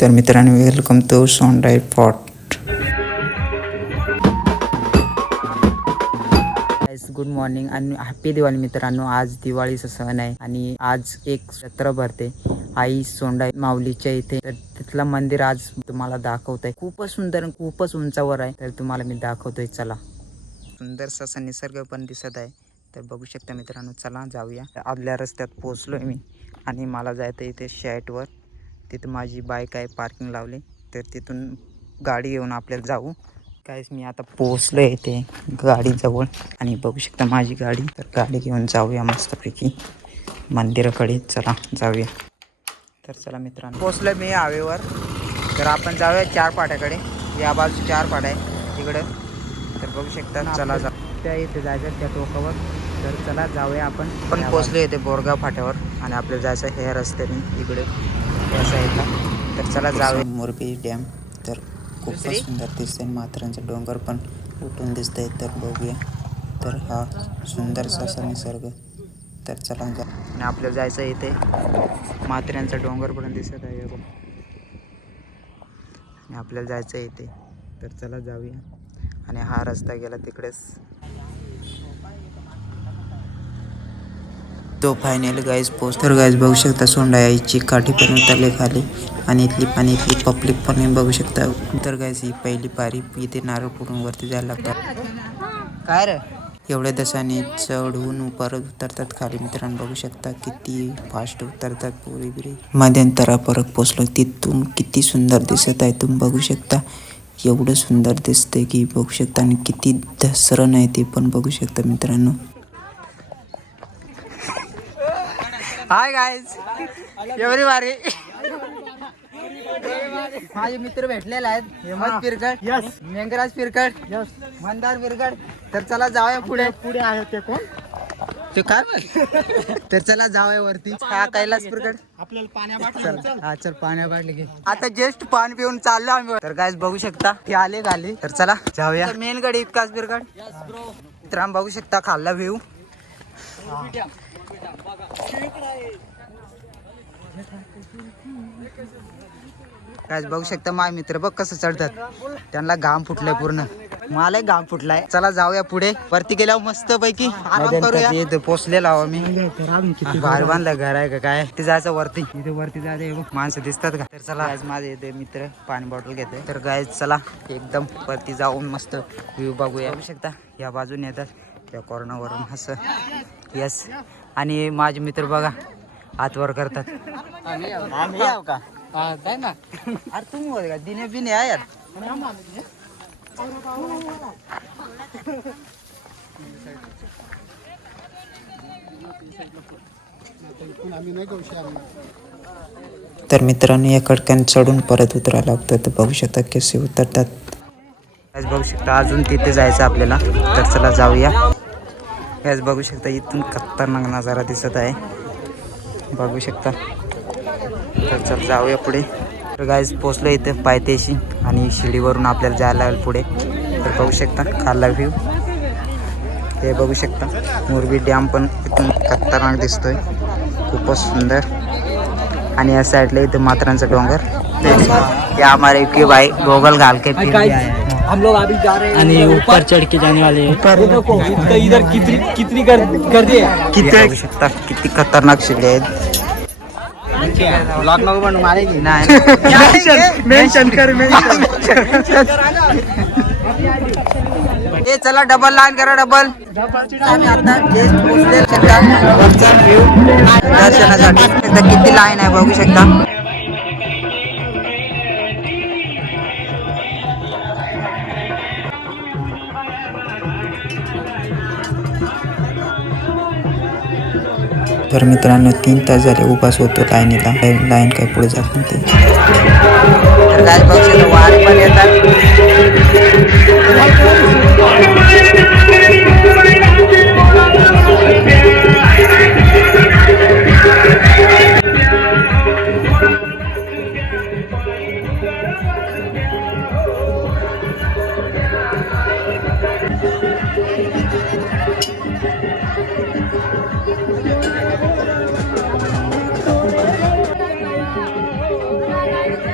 तर मित्रांनो welcome to सोंडाई पॉट गुड मॉर्निंग आणि हॅपी दिवाळी मित्रांनो. आज दिवाळीचा सण आहे आणि आज एक जत्रा भरते. आई सोंडाई माऊलीच्या इथे. तर तिथलं मंदिर आज तुम्हाला दाखवत आहे खूपच सुंदर खूपच उंचावर आहे. तर तुम्हाला मी दाखवतोय. चला. सुंदर असा निसर्ग पण दिसत आहे. तर बघू शकता मित्रांनो चला जाऊया. आदल्या रस्त्यात पोहोचलोय मी आणि मला जायचं इथे शॅटवर तिथं माझी बाईक आहे पार्किंग लावली. तर तिथून गाडी घेऊन आपल्याला जाऊ. काहीच मी आता पोहोचलो इथे गाडीजवळ. आणि बघू शकता माझी गाडी. तर गाडी घेऊन जाऊया मस्तपैकी. मंदिराकडे चला जाऊया. तर चला मित्रांनो. पोचलो मी हावेवर तर आपण जाऊया चार पाट्याकडे. या बाजू चार पाट आहे तिकडं तर बघू शकता चला जा. त्या इथे जायचं त्या टोकावर. तर चला जाऊया आपण. पण पोचलो इथे बोरगाव फाट्यावर. आणि आपल्याला जायचं हे रस्त्याने इकडे. त्या साईडला तर चला जाऊया. मोरबी डॅम. तर खूपच सुंदर दिसते माथेरानचा डोंगर पण उठून दिसतंय. तर बघूया. तर हा सुंदरसा असा निसर्ग. तर चला जा. आणि आपल्याला जायचं इथे. माथेरानचा डोंगर पण दिसत आहे. आणि आपल्याला जायचं आहे इथे. तर चला जाऊया. आणि हा रस्ता गेला तिकडेच. तो फायनल गाईज पोच तर गाईज बघू शकता सोंडा याची काठी पण उतरले खाली आणि इथली पाणी इथली पब्लिक पण बघू शकता. तर गाईज ही पहिली पारी इथे नारळ पुरून वरती जायला लागतात. काय रे? एवढ्या दसाने चढून परत उतरतात खाली. मित्रांनो बघू शकता किती फास्ट उतरतात पुरी बिरी. मध्यंतरा परत पोचलो तिथून किती सुंदर दिसत आहे. तुम्ही बघू शकता. एवढं सुंदर दिसतंय की बघू शकता. आणि किती धसरण आहे ते पण बघू शकता मित्रांनो. हाय गाईज एवढी भारी माझे मित्र भेटलेले आहेत. Hemant Pirkat yes Mengraj Pirkat yes Mandar Pirkat. तर चला जाऊया पुढे. पुढे आहे ते कोण? ते काय? तर चला जाऊया वरती. हा कैलास पिरकट. आपल्याला पाण्या चल हा चल. पाण्या काढले की आता जस्ट पाणी पिऊन चाललो आम्ही. तर काय बघू शकता ते आले खाली तर चला जाऊया. मेन गडी विकास बिरगड मित्रांनो बघू शकता खाल्ला व्ह्यू काय बघू शकता माय मित्र बघ कसं चढतात. त्यांना घाम फुटलाय पूर्ण. मला घाम फुटलाय. चला जाऊया पुढे. वरती गेल्यावर मस्त पैकी आराम करूया. इथे पोचलेला आहो मी. बाहेर बांधलं घर आहे का काय? ते जायचं वरती. इथे वरती जायचं माणसं दिसतात का? तर चला. आज माझे इथे मित्र पाणी बॉटल घेते तर गाय चला. एकदम वरती जाऊन मस्त व्ह्यू बघूया. बघू शकता या बाजूने येतात. त्या कॉर्नरवरून असं. यस आणि माझे मित्र बघा हातवर करतात. आम्ही याव का? ना. अरे तुम्ही होते का? दिने बिने आहे यार. तर मित्रांनो या खडक्यान चढून परत उतरायला लागतं तर बघू शकता कसे उतरतात. आज बघू शकता अजून तिथे जायचं आपल्याला. तर चला जाऊया. आज बघू शकता इथून खतरनाक नजारा दिसत आहे. बघू शकता. तर चल जाऊया पुढे. तर गायज पोचलो इथे पायथ्याशी आणि शिडीवरून आपल्याला जायला लागेल पुढे. तर बघू शकता खाल्ला व्ह्यू हे बघू शकता मुरबी डॅम पण इथून खतरनाक दिसतोय. खूपच सुंदर. आणि या साईडला इथं मात्रांचा डोंगर. या हमारे की भाई गोगल घाल के फिर. हम लोग अभी जा रहे हैं आणि ऊपर चढ़ के जाने वाले हैं। देखो इधर कितनी कितनी कर कर दिए किती बघू शकता किती खतरनाक शिडे आहेत ब्लॉक नको पण मारेगी। नाही मेंशन कर ए चला डबल लाईन करा डबल आम्ही आता पोहोचले शकता दर्शनासाठी किती लाईन आहे बघू शकता तर मित्रांनो तीन तास झाले उपास होतो लाईनीला. लाईन काय पुढे जात नाही तर काय बघू शकता पण येतात.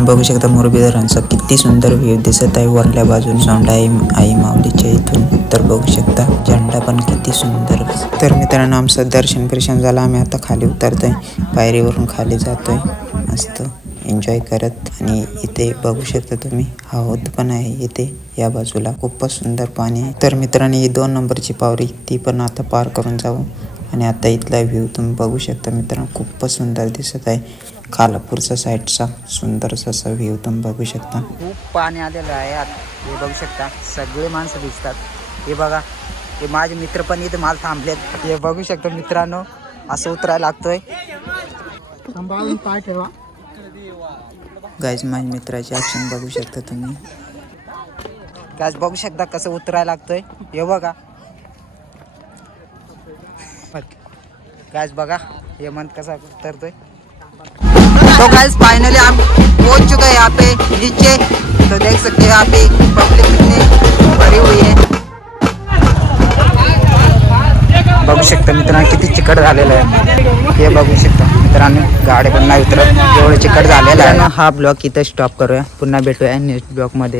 मित्रांनो बघू शकता मोरबी धरणचा किती सुंदर व्ह्यू दिसत आहे. वरल्या बाजून सोंडा आई आई माऊलीच्या इथून तर बघू शकता. झेंडा पण किती सुंदर. तर मित्रांनो आमचं दर्शन परिशन झालं. आम्ही आता खाली उतरतोय. पायरीवरून खाली जातोय. मस्त एन्जॉय करत आणि इथे बघू शकता तुम्ही हौद पण आहे इथे. या बाजूला खूपच सुंदर पाणी आहे. तर मित्रांनी ही दोन नंबरची पावरी ती पण आता पार करून जाऊ. आणि आता इथला व्ह्यू तुम्ही बघू शकता मित्रांनो खूपच सुंदर दिसत आहे. खालापूरचा साईडचा सुंदरसा असा व्ह्यू तुम्ही बघू शकता. खूप पाणी आलेलं आहे आत. हे बघू शकता सगळे माणसं दिसतात. हे बघा हे माझे मित्र पण इथे मला थांबलेत. हे बघू शकता मित्रांनो असं उतरायला लागतोय. सांभाळून पाय ठेवा. गाईज माझ्या मित्राचे ॲक्शन बघू शकता तुम्ही. गॅस बघू शकता कसं उतरायला लागतोय. हे बघा गॅस बघा हे मन कसा उतरतोय. तो गाइस फाइनली हम पहुँच चुके हैं यहाँ पे नीचे. तो देख सकते हैं यहाँ पे पब्लिक कितनी भरी हुई है. बघू शकता मित्रांनो किती चिकट झालेलं आहे. हे बघू शकता मित्रांनो गाडी पण नाही उतरत. एवढं चिकट झालेलं आहे. हा ब्लॉग इथं स्टॉप करूया. पुन्हा भेटूया नेक्स्ट ब्लॉगमध्ये